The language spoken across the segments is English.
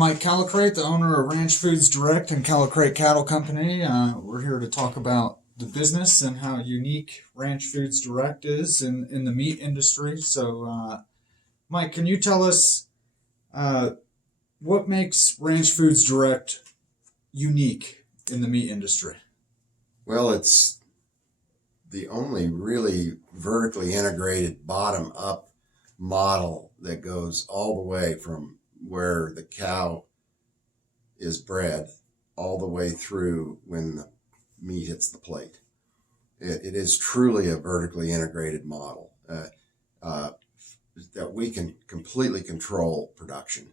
Mike Callicrate, the owner of Ranch Foods Direct and Callicrate Cattle Company. We're here to talk about the business and how unique Ranch Foods Direct is in the meat industry. So, Mike, can you tell us what makes Ranch Foods Direct unique in the meat industry? Well, it's the only really vertically integrated bottom-up model that goes all the way from where the cow is bred all the way through when the meat hits the plate. It is truly a vertically integrated model that we can completely control production.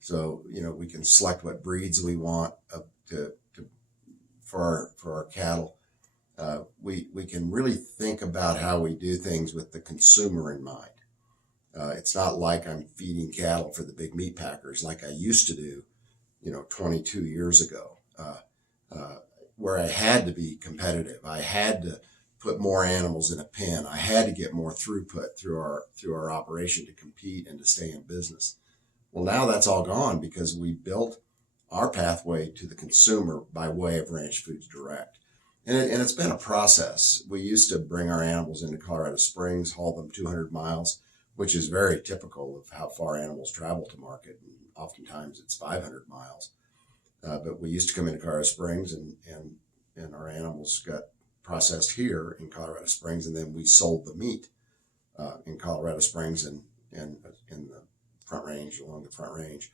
So, we can select what breeds we want for our cattle. We can really think about how we do things with the consumer in mind. It's not like I'm feeding cattle for the big meat packers like I used to do, 22 years ago, where I had to be competitive. I had to put more animals in a pen. I had to get more throughput through our operation to compete and to stay in business. Well, now that's all gone because we built our pathway to the consumer by way of Ranch Foods Direct. And it's been a process. We used to bring our animals into Colorado Springs, haul them 200 miles, which is very typical of how far animals travel to market. And oftentimes it's 500 miles. But we used to come into Colorado Springs and our animals got processed here in Colorado Springs, and then we sold the meat in Colorado Springs and in the Front Range, along the Front Range.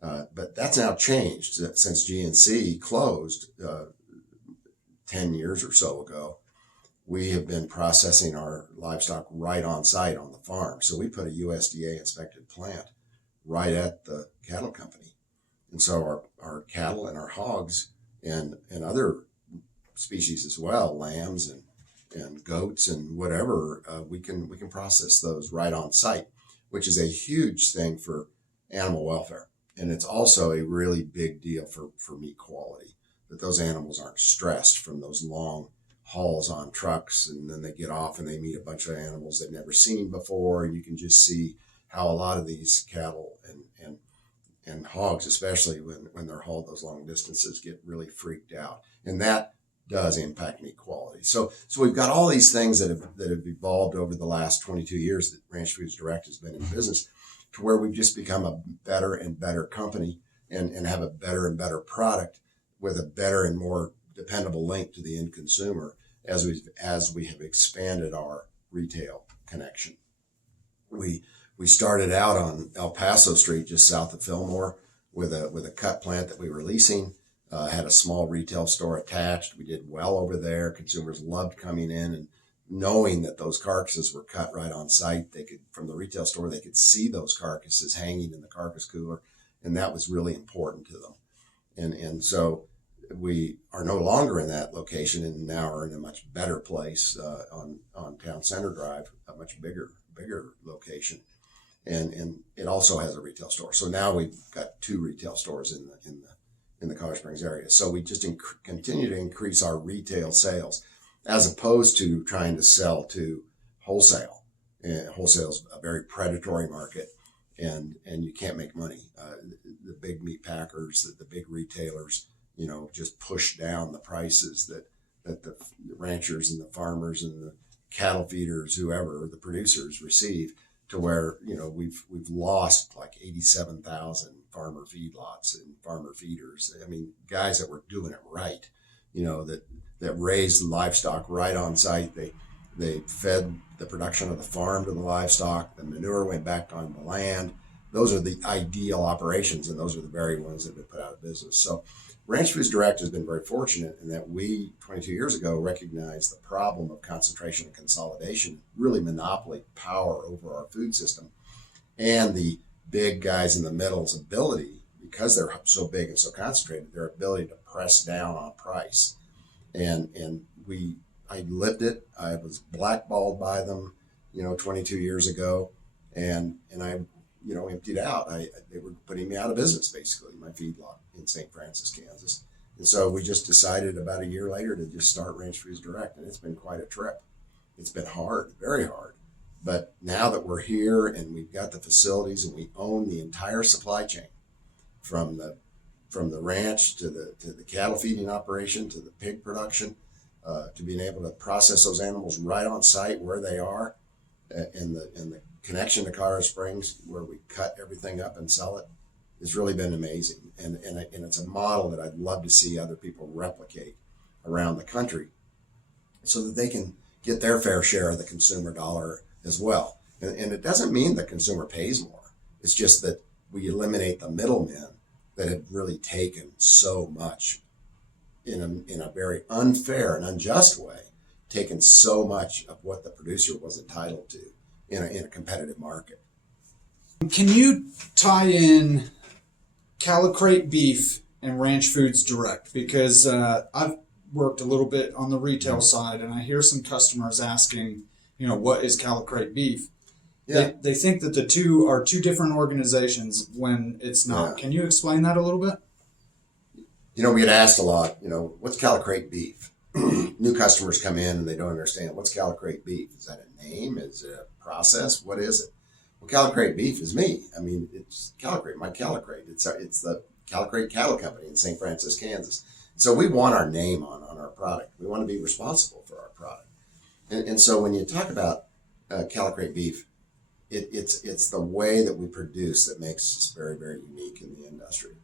But that's now changed since GNC closed 10 years or so ago. We have been processing our livestock right on site on the farm. So we put a USDA inspected plant right at the cattle company. And so our cattle and our hogs and other species as well, lambs and goats and whatever, we can process those right on site, which is a huge thing for animal welfare. And it's also a really big deal for meat quality, that those animals aren't stressed from those long hauls on trucks, and then they get off and they meet a bunch of animals they've never seen before. And you can just see how a lot of these cattle and hogs, especially when they're hauled those long distances, get really freaked out. And that does impact meat quality. So we've got all these things that have evolved over the last 22 years that Ranch Foods Direct has been in business, to where we've just become a better and better company and have a better and better product with a better and more dependable link to the end consumer as we have expanded our retail connection. We started out on El Paso Street, just south of Fillmore, with a cut plant that we were leasing. Had a small retail store attached. We did well over there. Consumers loved coming in and knowing that those carcasses were cut right on site. From the retail store, they could see those carcasses hanging in the carcass cooler, and that was really important to them. And so we are no longer in that location, and now are in a much better place on Town Center Drive, a much bigger location, and it also has a retail store. So now we've got two retail stores in the Colorado Springs area. So we just continue to increase our retail sales, as opposed to trying to sell to wholesale. And wholesale is a very predatory market, and you can't make money. The big meat packers, the big retailers, just push down the prices that the ranchers and the farmers and the cattle feeders, whoever, the producers, receive, to where, we've lost like 87,000 farmer feedlots and farmer feeders. I mean, guys that were doing it right, that raised livestock right on site. They fed the production of the farm to the livestock. The manure went back on the land. Those are the ideal operations, and those are the very ones that have been put out of business. So Ranch Foods Direct has been very fortunate in that we, 22 years ago, recognized the problem of concentration and consolidation, really monopoly power over our food system, and the big guys in the middle's ability, because they're so big and so concentrated, their ability to press down on price. And I lived it. I was blackballed by them, 22 years ago, and I, emptied out. They were putting me out of business, basically, my feedlot in St. Francis, Kansas. And so we just decided about a year later to just start Ranch Foods Direct, and it's been quite a trip. It's been hard, very hard. But now that we're here and we've got the facilities and we own the entire supply chain, from the ranch to the cattle feeding operation to the pig production, to being able to process those animals right on site where they are, and the connection to Colorado Springs where we cut everything up and sell it has really been amazing. And it's a model that I'd love to see other people replicate around the country so that they can get their fair share of the consumer dollar as well. And it doesn't mean the consumer pays more. It's just that we eliminate the middlemen that have really taken so much in a very unfair and unjust way, taken so much of what the producer was entitled to in a competitive market. Can you tie in Callicrate beef and Ranch Foods Direct? Because I've worked a little bit on the retail side, and I hear some customers asking, what is Callicrate beef? Yeah. They think that the two are two different organizations when it's not. Yeah. Can you explain that a little bit? We get asked a lot, what's Callicrate beef? New customers come in and they don't understand, what's Callicrate beef? Is that a name? Is it a process? What is it? Well, Callicrate beef is me. I mean, it's Callicrate, Mike Callicrate. It's the Callicrate Cattle Company in St. Francis, Kansas. So we want our name on our product. We want to be responsible for our product. And so when you talk about Callicrate beef, it's the way that we produce that makes us very, very unique in the industry.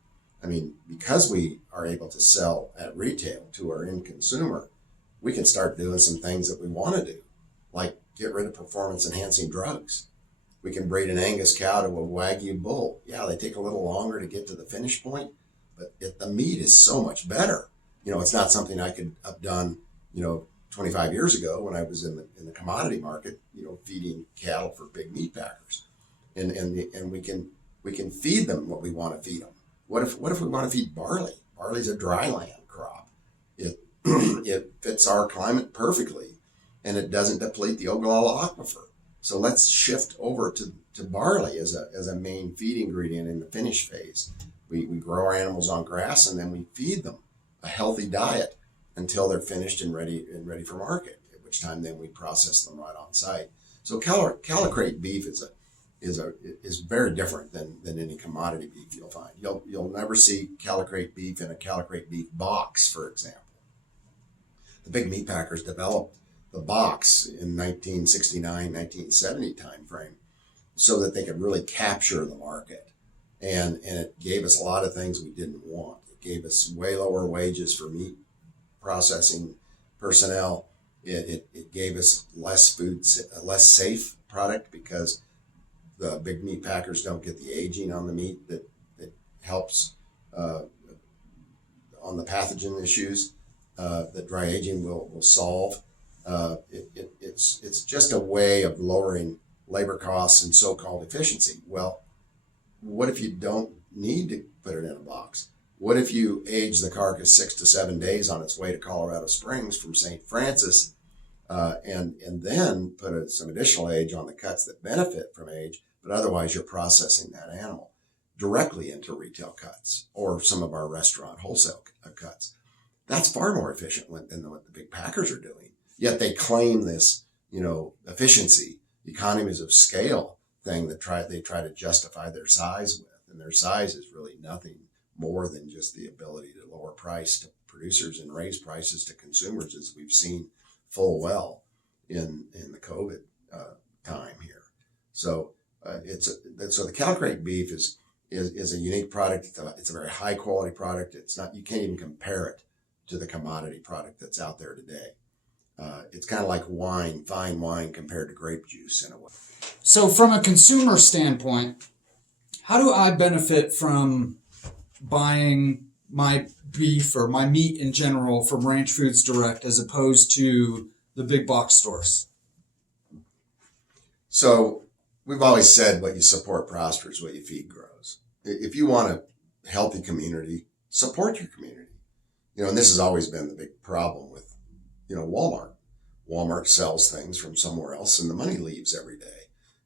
I mean, because we are able to sell at retail to our end consumer, we can start doing some things that we want to do, like get rid of performance enhancing drugs. We can breed an Angus cow to a Wagyu bull. Yeah, they take a little longer to get to the finish point, but the meat is so much better. It's not something I could have done, 25 years ago when I was in the commodity market, feeding cattle for big meat packers, and we can feed them what we want to feed them. What if we want to feed barley? Barley's a dry land crop. It fits our climate perfectly, and it doesn't deplete the Ogallala aquifer. So let's shift over to barley as a main feed ingredient in the finish phase. We grow our animals on grass, and then we feed them a healthy diet until they're finished and ready for market, at which time then we process them right on site. So Callicrate beef is very different than any commodity beef you'll find. You'll never see Callicrate beef in a Callicrate beef box, for example. The big meat packers developed the box in 1969, 1970 timeframe so that they could really capture the market. And it gave us a lot of things we didn't want. It gave us way lower wages for meat processing personnel. It gave us less safe product because the big meat packers don't get the aging on the meat that helps on the pathogen issues that dry aging will solve. It's just a way of lowering labor costs and so-called efficiency. Well, what if you don't need to put it in a box? What if you age the carcass 6 to 7 days on its way to Colorado Springs from St. Francis, and then put some additional age on the cuts that benefit from age, but otherwise you're processing that animal directly into retail cuts or some of our restaurant wholesale cuts? That's far more efficient than what the big packers are doing. Yet they claim this, efficiency, economies of scale thing that they try to justify their size with. And their size is really nothing more than just the ability to lower price to producers and raise prices to consumers, as we've seen full well in the COVID time here. So so the Callicrate beef is a unique product. It's a very high quality product. You can't even compare it to the commodity product that's out there today. It's kind of like wine, fine wine compared to grape juice in a way. So from a consumer standpoint, how do I benefit from buying my beef or my meat in general from Ranch Foods Direct as opposed to the big box stores? So we've always said what you support prospers, what you feed grows. If you want a healthy community, support your community. And this has always been the big problem with, Walmart. Walmart sells things from somewhere else and the money leaves every day.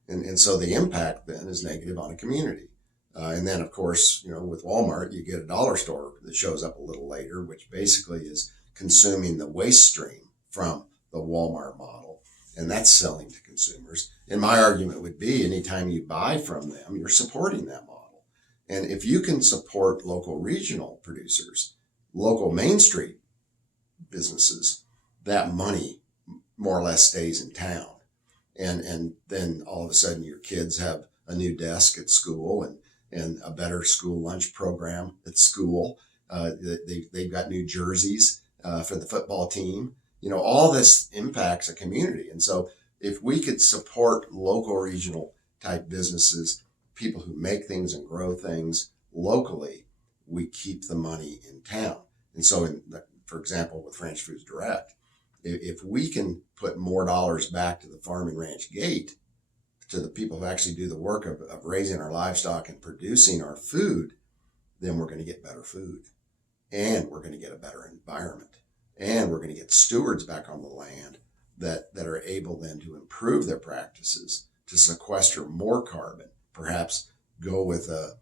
And so the impact then is negative on a community. And then, of course, with Walmart, you get a dollar store that shows up a little later, which basically is consuming the waste stream from the Walmart model. And that's selling to consumers. And my argument would be anytime you buy from them, you're supporting that model. And if you can support local regional producers, local Main Street businesses, that money more or less stays in town. And then all of a sudden your kids have a new desk at school and a better school lunch program at school. They've got new jerseys for the football team. All this impacts a community. And so if we could support local regional type businesses, people who make things and grow things locally, we keep the money in town. And so, for example, with Ranch Foods Direct, if we can put more dollars back to the farm and ranch gate, to the people who actually do the work of raising our livestock and producing our food, then we're going to get better food, and we're going to get a better environment, and we're going to get stewards back on the land that are able then to improve their practices, to sequester more carbon, perhaps go with a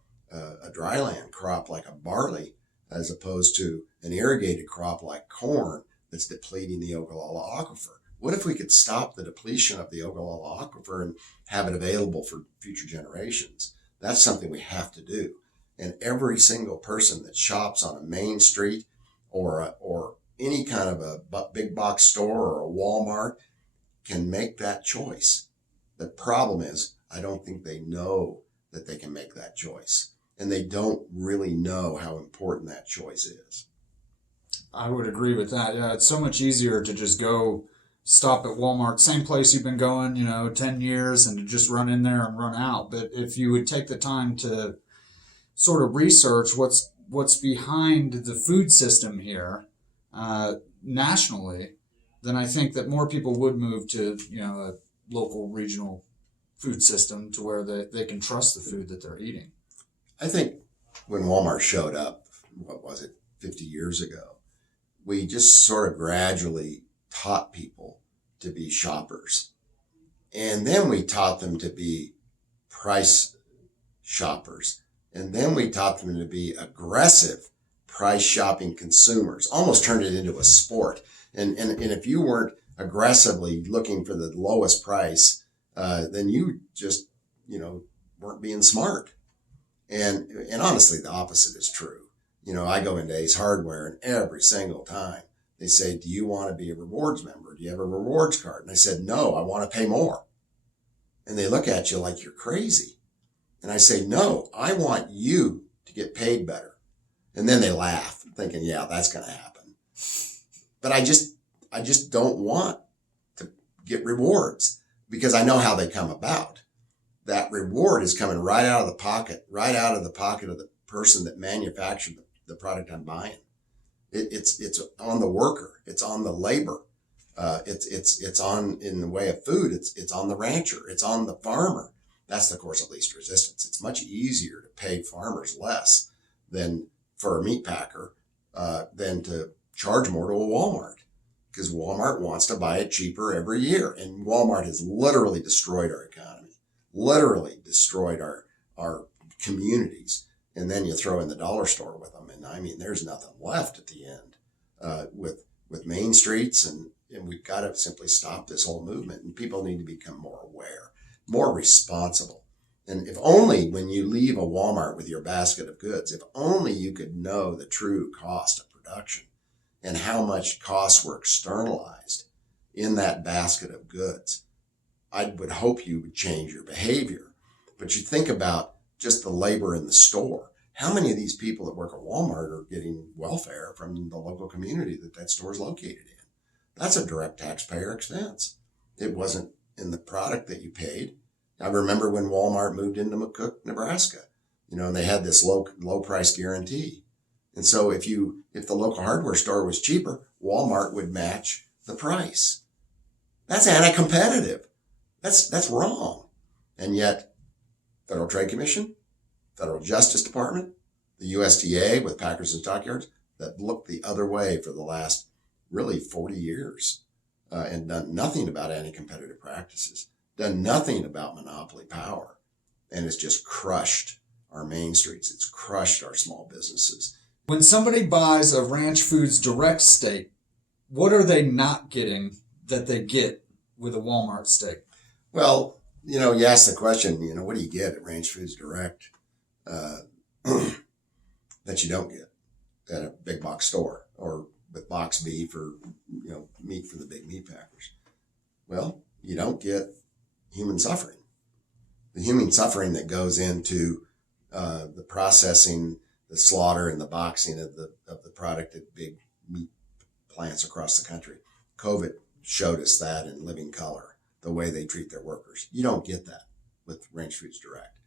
dryland crop like a barley as opposed to an irrigated crop like corn that's depleting the Ogallala Aquifer. What if we could stop the depletion of the Ogallala Aquifer and have it available for future generations? That's something we have to do. And every single person that shops on a main street or any kind of a big box store or a Walmart can make that choice. The problem is, I don't think they know that they can make that choice. And they don't really know how important that choice is. I would agree with that. Yeah, it's so much easier to just go stop at Walmart, same place you've been going, 10 years, and to just run in there and run out. But if you would take the time to sort of research what's behind the food system here nationally, then I think that more people would move to, a local regional food system to where they can trust the food that they're eating. I think when Walmart showed up, 50 years ago, we just sort of gradually taught people to be shoppers. And then we taught them to be price shoppers. And then we taught them to be aggressive price shopping consumers, almost turned it into a sport. And if you weren't aggressively looking for the lowest price, then you just, weren't being smart. And honestly, the opposite is true. I go into Ace Hardware, and every single time they say, do you want to be a rewards member? Do you have a rewards card? And I said, no, I want to pay more. And they look at you like you're crazy. And I say, no, I want you to get paid better. And then they laugh, thinking, yeah, that's going to happen. But I just don't want to get rewards because I know how they come about. That reward is coming right out of the pocket of the person that manufactured the product I'm buying. It's on the worker. It's on the labor. It's on, in the way of food, it's on the rancher. It's on the farmer. That's the course of least resistance. It's much easier to pay farmers less than for a meat packer, than to charge more to a Walmart, because Walmart wants to buy it cheaper every year. And Walmart has literally destroyed our economy, literally destroyed our communities. And then you throw in the dollar store with them. And I mean, there's nothing left at the end, with Main Streets. And we've got to simply stop this whole movement. And people need to become more aware, more responsible. And if only when you leave a Walmart with your basket of goods, if only you could know the true cost of production and how much costs were externalized in that basket of goods, I would hope you would change your behavior. But you think about just the labor in the store. How many of these people that work at Walmart are getting welfare from the local community that store is located in? That's a direct taxpayer expense. It wasn't in the product that you paid. I remember when Walmart moved into McCook, Nebraska, and they had this low price guarantee. And so if the local hardware store was cheaper, Walmart would match the price. That's anti-competitive. That's wrong. And yet, Federal Trade Commission, Federal Justice Department, the USDA with Packers and Stockyards, that looked the other way for the last really 40 years and done nothing about anti-competitive practices, done nothing about monopoly power. And it's just crushed our main streets. It's crushed our small businesses. When somebody buys a Ranch Foods Direct steak, what are they not getting that they get with a Walmart steak? Well, you ask the question, what do you get at Ranch Foods Direct? that you don't get at a big box store or with box beef or, meat from the big meat packers. Well, you don't get human suffering. The human suffering that goes into the processing, the slaughter, and the boxing of the product at big meat plants across the country. COVID showed us that in living color, the way they treat their workers. You don't get that with Ranch Foods Direct.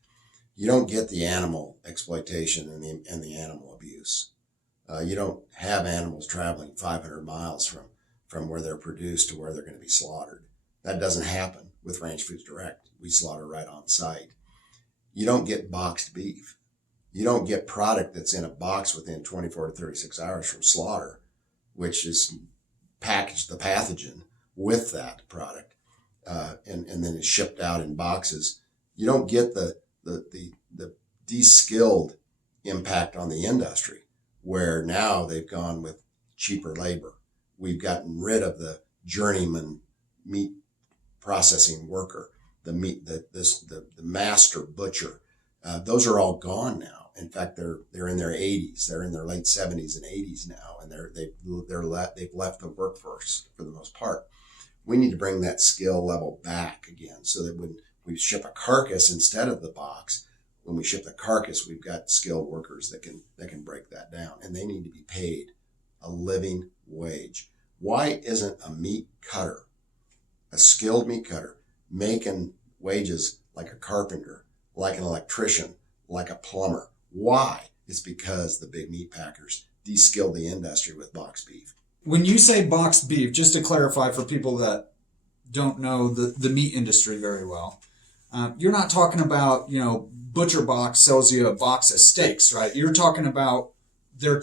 You don't get the animal exploitation and the animal abuse. You don't have animals traveling 500 miles from where they're produced to where they're going to be slaughtered. That doesn't happen with Ranch Foods Direct. We slaughter right on site. You don't get boxed beef. You don't get product that's in a box within 24 to 36 hours from slaughter, which is packaged the pathogen with that product, and then it's shipped out in boxes. You don't get the de-skilled impact on the industry, where now they've gone with cheaper labor. We've gotten rid of the journeyman meat processing worker, the master butcher. Those are all gone now. In fact, they're in their 80s. They're in their late 70s and 80s now, and they've left the workforce for the most part. We need to bring that skill level back again, so that when we ship a carcass instead of the box, when we ship the carcass, we've got skilled workers that can break that down, and they need to be paid a living wage. Why isn't a meat cutter, a skilled meat cutter, making wages like a carpenter, like an electrician, like a plumber? Why? It's because the big meat packers de-skilled the industry with boxed beef. When you say boxed beef, just to clarify for people that don't know the meat industry very well, you're not talking about, Butcher Box sells you a box of steaks, right? You're talking about they're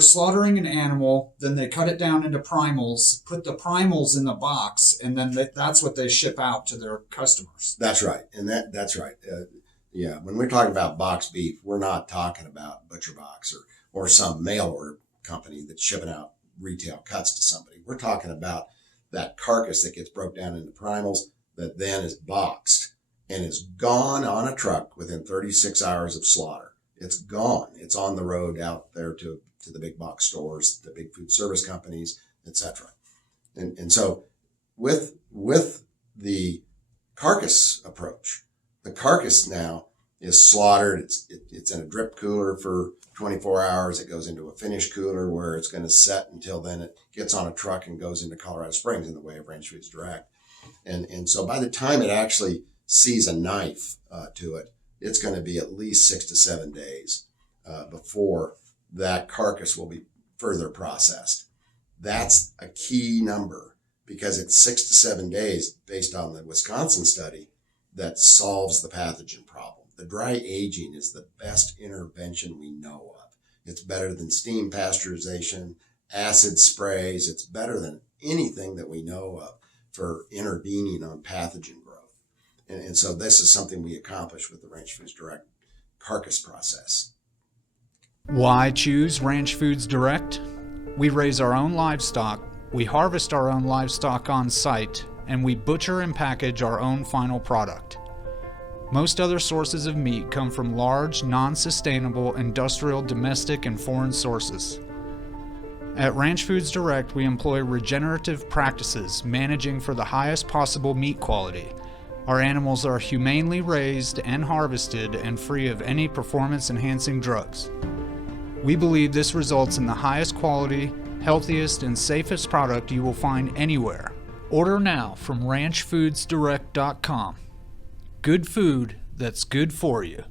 slaughtering an animal, then they cut it down into primals, put the primals in the box, and then that's what they ship out to their customers. That's right. And that's right. When we're talking about boxed beef, we're not talking about Butcher Box or some mail order company that's shipping out retail cuts to somebody. We're talking about that carcass that gets broke down into primals that then is boxed and is gone on a truck within 36 hours of slaughter. It's gone. It's on the road out there to the big box stores, the big food service companies, etc. And so with the carcass approach, the carcass now is slaughtered. It's in a drip cooler for 24 hours. It goes into a finish cooler where it's going to set until then it gets on a truck and goes into Colorado Springs in the way of Ranch Foods Direct. And so by the time it actually sees a knife to it, it's going to be at least 6 to 7 days before that carcass will be further processed. That's a key number because it's 6 to 7 days based on the Wisconsin study that solves the pathogen problem. The dry aging is the best intervention we know of. It's better than steam pasteurization, acid sprays. It's better than anything that we know of for intervening on pathogen growth. And so this is something we accomplish with the Ranch Foods Direct carcass process. Why choose Ranch Foods Direct? We raise our own livestock, we harvest our own livestock on site, and we butcher and package our own final product. Most other sources of meat come from large, non-sustainable, industrial, domestic, and foreign sources. At Ranch Foods Direct, we employ regenerative practices, managing for the highest possible meat quality. Our animals are humanely raised and harvested and free of any performance-enhancing drugs. We believe this results in the highest quality, healthiest, and safest product you will find anywhere. Order now from ranchfoodsdirect.com. Good food that's good for you.